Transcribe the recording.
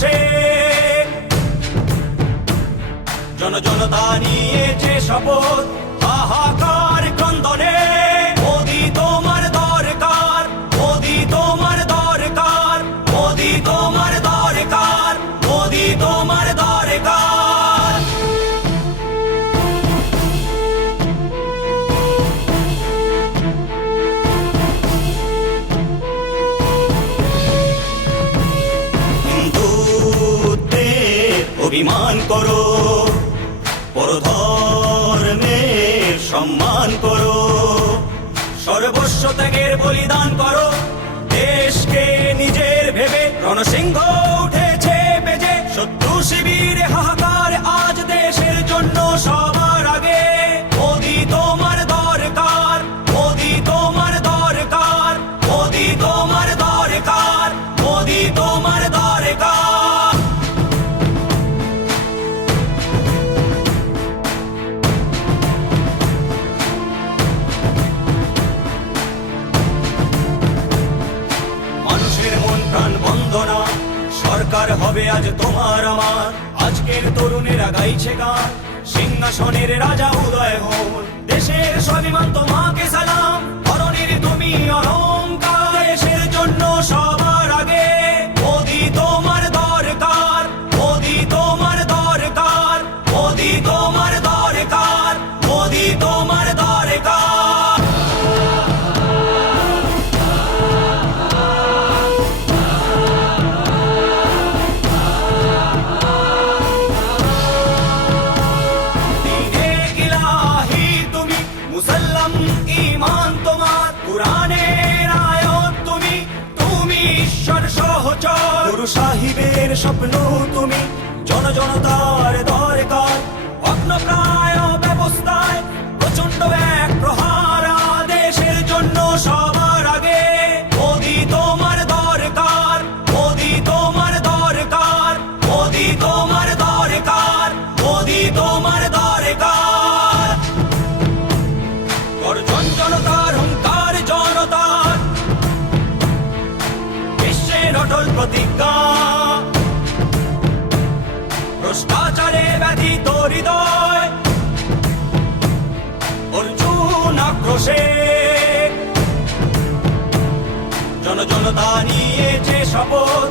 আক্রোশে জনতা নিয়েছে শপথ, হাহাকার ক্রন্দনে। মোদি তোমার দরকার, মোদি তোমার দরকার, মোদি তোমার দরকার, মোদি তোমার দরকার। হিন্দুত্বের অভিমান করো, পরধর্মের সম্মান করো, সর্বস্ব ত্যাগের বলিদান করো। দেশকে নিজের ভেবে রণসিংহ উঠেছে বেজে, শত্রু শিবিরে হাহাকার আজ দেশের জন্য সবার আগে। মোদি তোমার দরকার, মোদি তোমার দরকার, মোদি তোমার দরকার, মোদি তোমার দরকার। মানুষের মন প্রাণ বন্দনা, সরকার হবে আজ তোমার আমার। আজকের তরুণেরা গাইছে গান, সিংহাসনের রাজা উদয় হন। দেশের স্বাভিমান তোমাকে সালাম, ধরণীর তুমি অহংকার। দেশের জন্য সবার আগে মোদি তোমার দরকার, মোদি তোমার দরকার, মোদি তোমার দরকার, মোদি তোমার দরকার। মুসল্লাম ঈমান তোমার, কুরআনের আয়াত তুমি, তুমি ঈশ্বর সহচর। গুরু সাহিবের স্বপ্ন তুমি, জনতার দরকার। ভগ্নপ্রায় ব্যবস্থায় প্রচন্ড এক প্রহার, দেশের জন্য সবার আগে মোদি তোমার দরকার, মোদি তোমার দরকার, মোদি তোমার দরকার, মোদি তোমার দরকার। গর্জন জনতার, হুঙ্কার জনতার, বিশ্বের অটল প্রতিজ্ঞা। ভ্রষ্টাচারে ব্যথিত হৃদয়, অর্জুন আক্রোশে জনতা নিয়েছে শপথ,